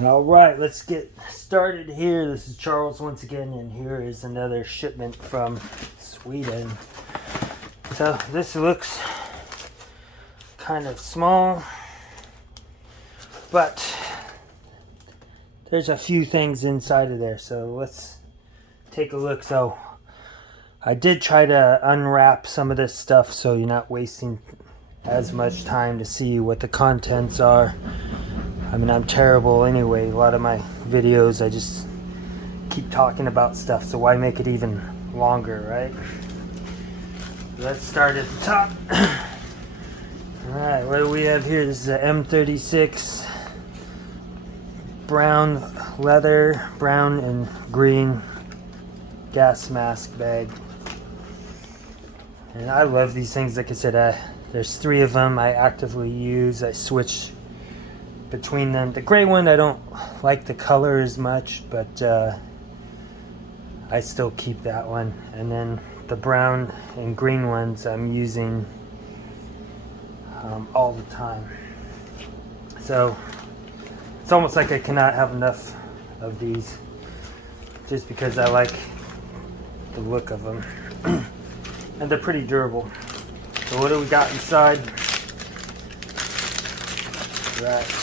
All right, let's get started here. This is Charles once again, and here is another shipment from Sweden. So this looks kind of small, but there's a few things inside of there. So let's take a look. So I did try to unwrap some of this stuff so you're not wasting as much time to see what the contents are. I mean, I'm terrible anyway. A lot of my videos, I just keep talking about stuff, so why make it even longer, right? Let's start at the top. Alright, what do we have here? This is a M36 brown leather, brown and green gas mask bag. And I love these things. Like I said, there's 3 of them I actively use. I switch between them. The gray one, I don't like the color as much, but I still keep that one. And then the brown and green ones I'm using all the time. So it's almost like I cannot have enough of these, just because I like the look of them. And they're pretty durable. So what do we got inside? Right.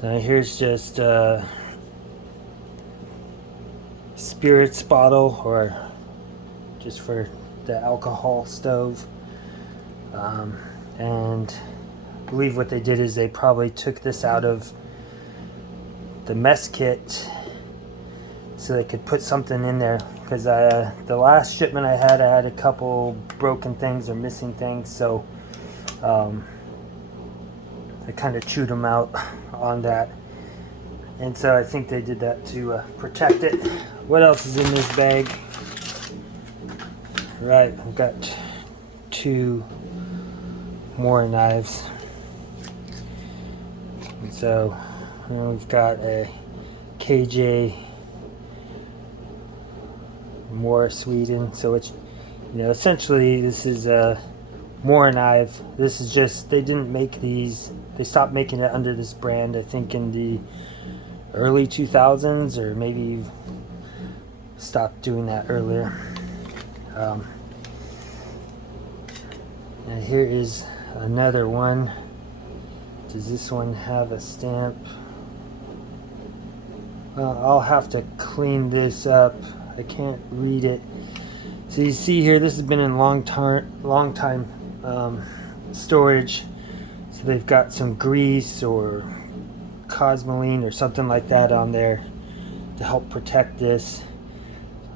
So here's just a spirits bottle, or just for the alcohol stove. And I believe what they did is they probably took this out of the mess kit so they could put something in there. Because the last shipment I had a couple broken things or missing things, so I kind of chewed them out on that. And so I think they did that to protect it. What else is in this bag? Right, I've got 2 Mora knives. And so we've got a KJ Mora Sweden. So it's, essentially this is a Mora knife. This is just, they didn't make these, they stopped making it under this brand, I think in the early 2000s, or maybe stopped doing that earlier. And here is another one. Does this one have a stamp? Well, I'll have to clean this up. I can't read it. So you see here, this has been in long time storage. So they've got some grease or cosmoline or something like that on there to help protect this.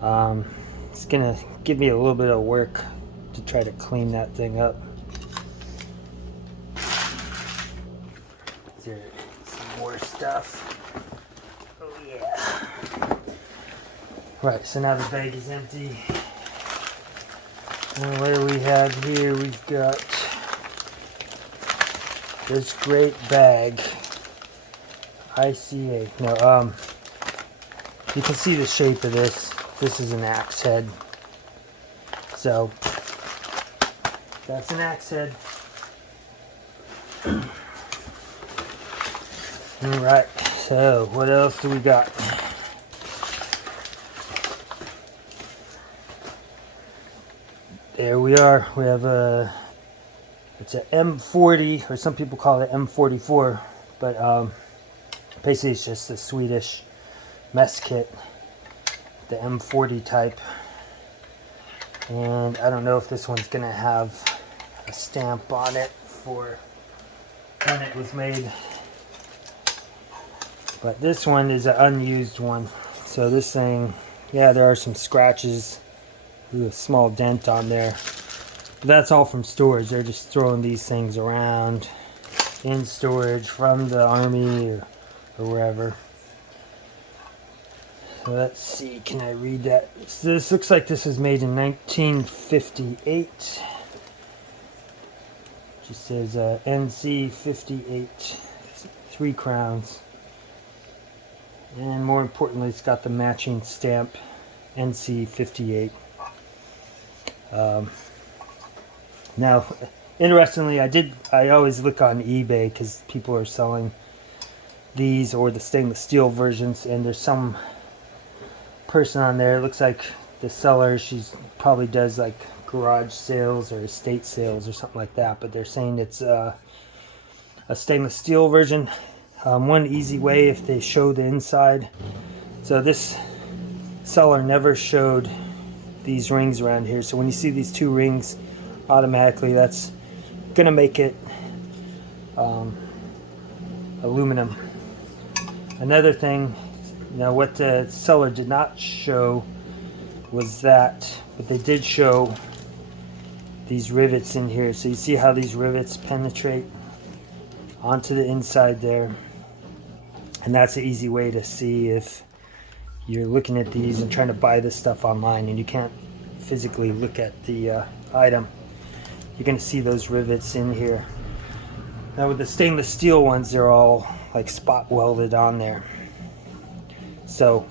It's gonna give me a little bit of work to try to clean that thing up. Is there some more stuff? Oh yeah. Right, so now the bag is empty. And what do we have here? We've got this great bag. ICA. No, you can see the shape of this. This is an axe head. So that's an axe head. Alright, so what else do we got? There we are. We have it's a M40, or some people call it M44, but basically it's just the Swedish Mess Kit, the M40 type. And I don't know if this one's gonna have a stamp on it for when it was made, but this one is an unused one. So this thing, yeah, there are some scratches, a small dent on there, but that's all from storage. They're just throwing these things around in storage from the army or wherever. So let's see, can I read that? So this looks like this was made in 1958. Just says NC 58, 3 crowns. And more importantly, it's got the matching stamp, NC 58. Now, interestingly, I always look on eBay because people are selling these or the stainless steel versions, and there's some person on there, it looks like the seller, she's probably does like garage sales or estate sales or something like that, but they're saying it's a stainless steel version. One easy way, if they show the inside, so this seller never showed these rings around here, so when you see these two rings, automatically that's gonna make it aluminum. Another thing, what the seller did not show was that, but they did show these rivets in here. So you see how these rivets penetrate onto the inside there, and that's an easy way to see if you're looking at these and trying to buy this stuff online and you can't physically look at the item. You're going to see those rivets in here. Now with the stainless steel ones, they're all like spot welded on there. So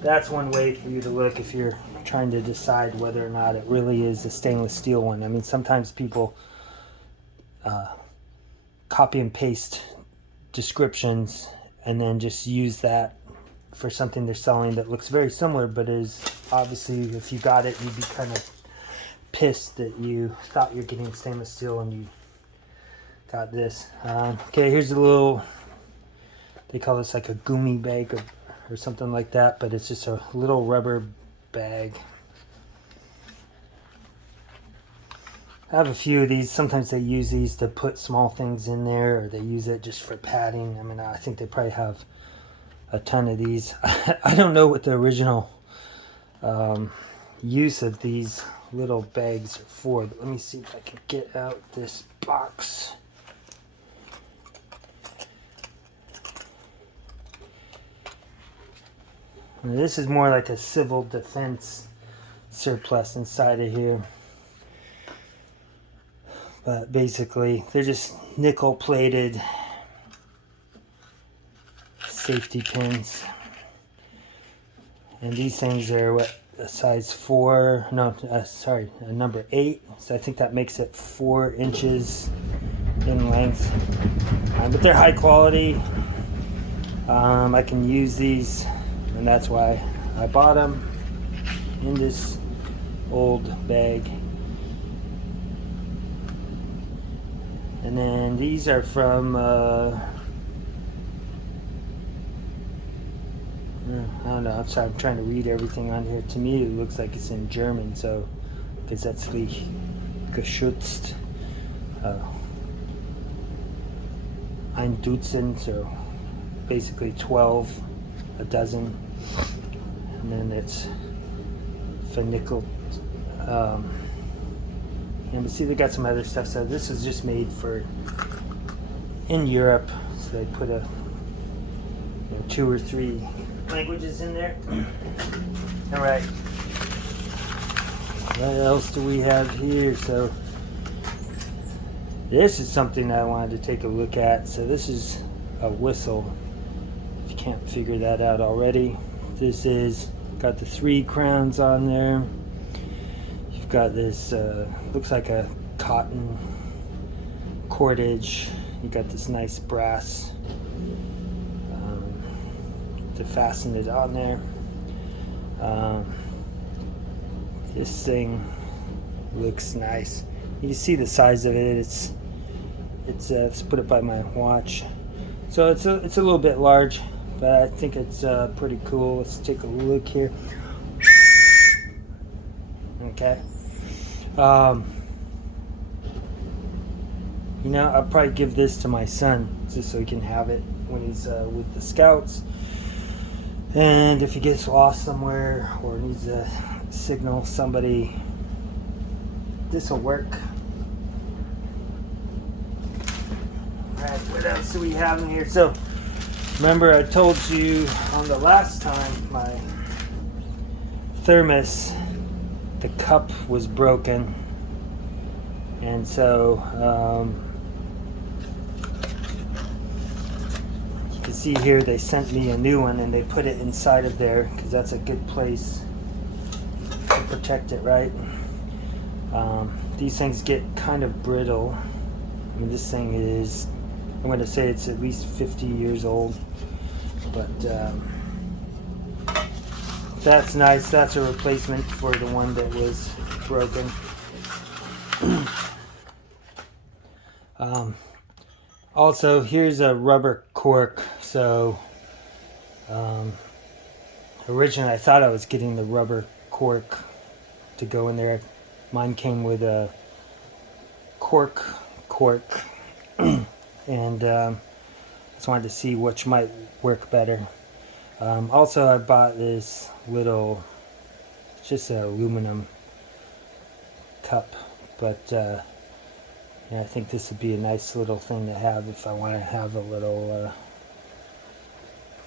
that's one way for you to look if you're trying to decide whether or not it really is a stainless steel one. I mean, sometimes people copy and paste descriptions and then just use that for something they're selling that looks very similar, but is obviously, if you got it, you'd be kind of pissed that you thought you're getting stainless steel and you got this. Okay, here's a little, they call this like a gummy bag or something like that, but it's just a little rubber bag. I have a few of these. Sometimes they use these to put small things in there, or they use it just for padding. I mean, I think they probably have a ton of these. I don't know what the original use of these little bags are for, but let me see if I can get out this box. Now, this is more like a civil defense surplus inside of here. But basically, they're just nickel plated safety pins. And these things are what, a size 4, no, sorry, a number 8. So I think that makes it 4 inches in length. But they're high quality. I can use these, and that's why I bought them in this old bag. And then these are from, I don't know, I'm trying to read everything on here. To me, it looks like it's in German, so gesetzlich geschützt. Ein Dutzend, so basically 12, a dozen. And then it's vernickeled. And we see they got some other stuff. So this is just made for in Europe. So they put a 2 or 3 languages in there. All right. What else do we have here? So this is something I wanted to take a look at. So this is a whistle. If you can't figure that out already, this is got the 3 crowns on there. Got this looks like a cotton cordage. You got this nice brass to fasten it on there. This thing looks nice. You can see the size of it. It's let's put it by my watch. So it's a little bit large, but I think it's pretty cool. Let's take a look here. Okay. I'll probably give this to my son just so he can have it when he's with the scouts, and if he gets lost somewhere or needs to signal somebody, this will work. Alright, what else do we have in here? So remember I told you on the last time my thermos, the cup was broken, and so you can see here they sent me a new one and they put it inside of there because that's a good place to protect it, right? These things get kind of brittle. I mean, this thing is I'm going to say it's at least 50 years old, but that's nice. That's a replacement for the one that was broken. Also, here's a rubber cork. So originally I thought I was getting the rubber cork to go in there. Mine came with a cork and just wanted to see which might work better. Also, I bought this little, just an aluminum cup, but yeah, I think this would be a nice little thing to have if I want to have a little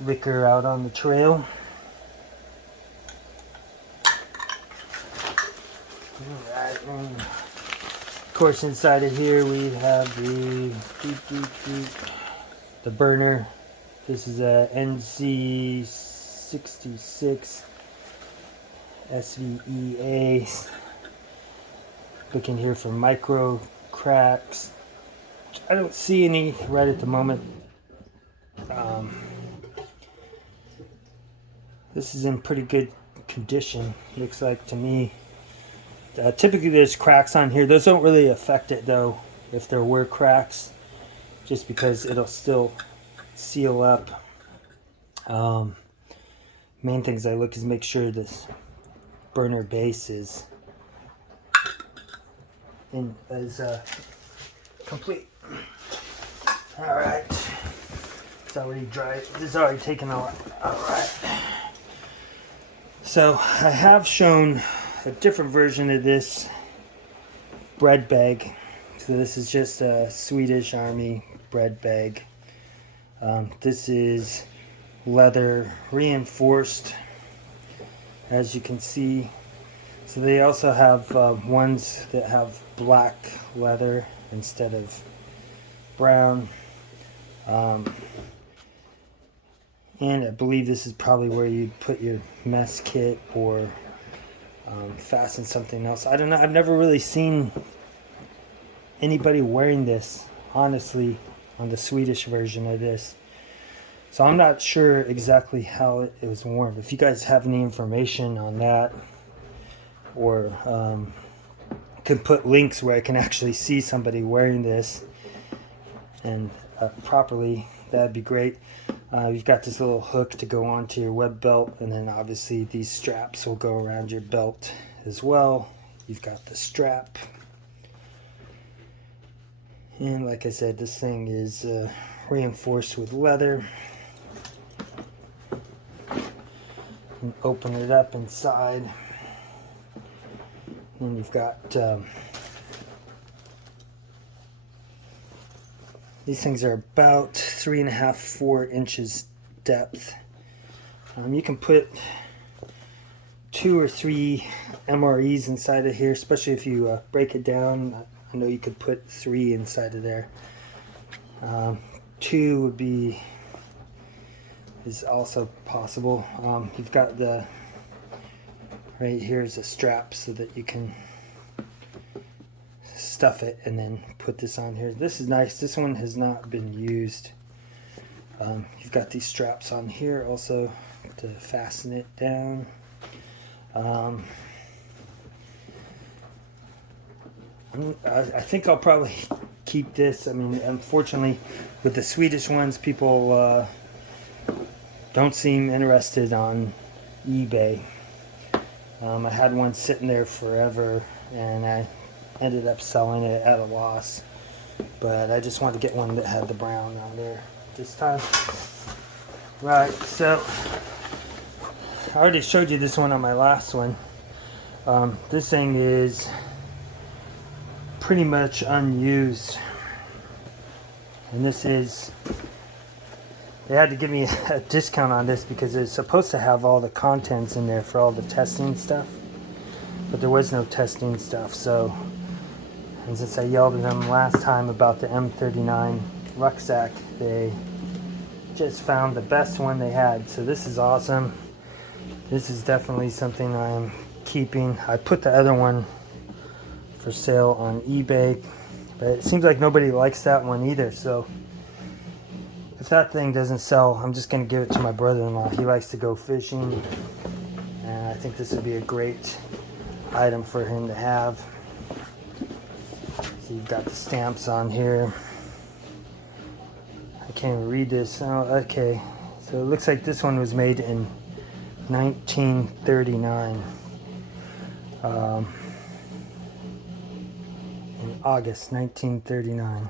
liquor out on the trail. Alright, of course, inside of here we have the burner. This is a NBC 66 SVEA. Looking here for micro cracks. I don't see any right at the moment. This is in pretty good condition, looks like to me. Typically there's cracks on here. Those don't really affect it though, if there were cracks, just because it'll still seal up. Main things I look is make sure this burner base is complete. All right, it's already dry. This is already taken a lot. All right. So I have shown a different version of this bread bag. So this is just a Swedish Army bread bag. This is leather reinforced, as you can see. So they also have ones that have black leather instead of brown. And I believe this is probably where you'd put your mess kit or fasten something else. I don't know. I've never really seen anybody wearing this, honestly, on the Swedish version of this. So I'm not sure exactly how it was worn. If you guys have any information on that, or can put links where I can actually see somebody wearing this and properly, that'd be great. You've got this little hook to go onto your web belt, and then obviously these straps will go around your belt as well. You've got the strap, and like I said, this thing is reinforced with leather. And open it up inside, and you've got these things are about 3.5 to 4 inches depth. You can put 2 or 3 MREs inside of here, especially if you break it down. I know you could put 3 inside of there. 2 would be is also possible. You've got the right here's a strap so that you can stuff it and then put this on here. This is nice. This one has not been used. You've got these straps on here also to fasten it down. I think I'll probably keep this. I mean, unfortunately, with the Swedish ones, people don't seem interested on eBay. I had one sitting there forever, and I ended up selling it at a loss. But I just wanted to get one that had the brown on there this time. Right, so I already showed you this one on my last one. This thing is pretty much unused, and this is, they had to give me a discount on this because it's supposed to have all the contents in there for all the testing stuff, but there was no testing stuff. So, and since I yelled at them last time about the M39 rucksack, they just found the best one they had. So this is awesome. This is definitely something I'm keeping. I put the other one for sale on eBay, but it seems like nobody likes that one either. So if that thing doesn't sell, I'm just going to give it to my brother-in-law. He likes to go fishing, and I think this would be a great item for him to have. So you've got the stamps on here. I can't even read this. Oh, okay. So it looks like this one was made in 1939. In August 1939.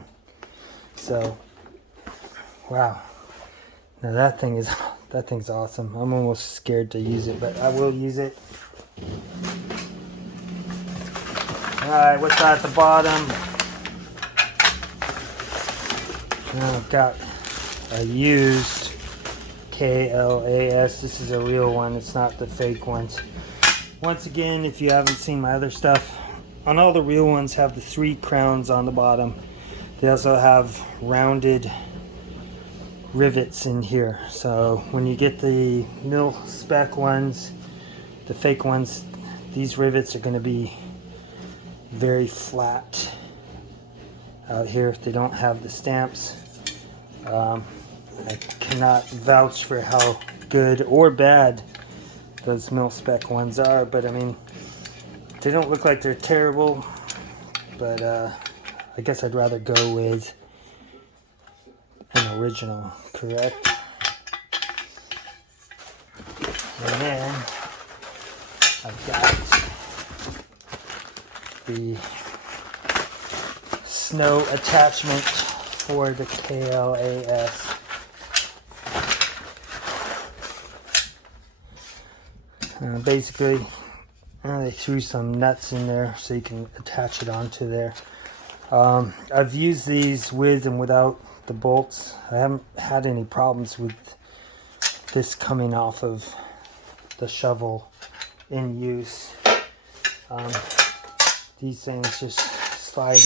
So, wow. Now that thing's awesome. I'm almost scared to use it, but I will use it. Alright, what's at the bottom? Now I've got a used KLAS. This is a real one. It's not the fake ones. Once again, if you haven't seen my other stuff, on all the real ones have the 3 crowns on the bottom. They also have rounded rivets in here. So when you get the mil spec ones, the fake ones, these rivets are going to be very flat out here. They don't have the stamps. I cannot vouch for how good or bad those mil spec ones are, but I mean, they don't look like they're terrible, but I guess I'd rather go with an original, correct? And then I've got the snow attachment for the KLAS. Basically, they threw some nuts in there so you can attach it onto there. I've used these with and without the bolts. I haven't had any problems with this coming off of the shovel in use. These things just slide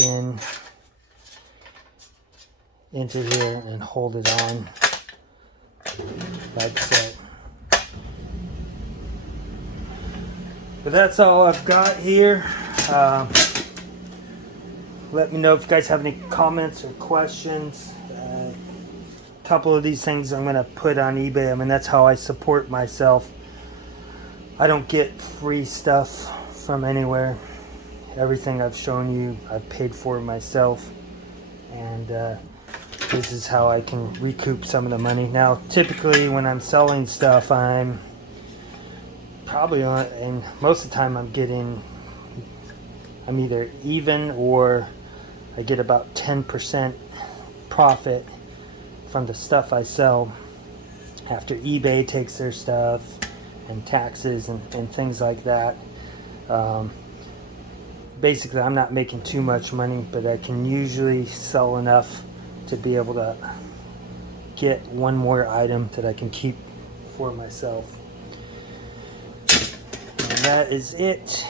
into here and hold it on like so. But that's all I've got here. Let me know if you guys have any comments or questions. A couple of these things I'm going to put on eBay. I mean, that's how I support myself. I don't get free stuff from anywhere. Everything I've shown you, I've paid for myself. And this is how I can recoup some of the money. Now, typically when I'm selling stuff, I'm probably on, and most of the time I'm either even or I get about 10% profit from the stuff I sell after eBay takes their stuff and taxes and things like that. Basically, I'm not making too much money, but I can usually sell enough to be able to get one more item that I can keep for myself. And that is it.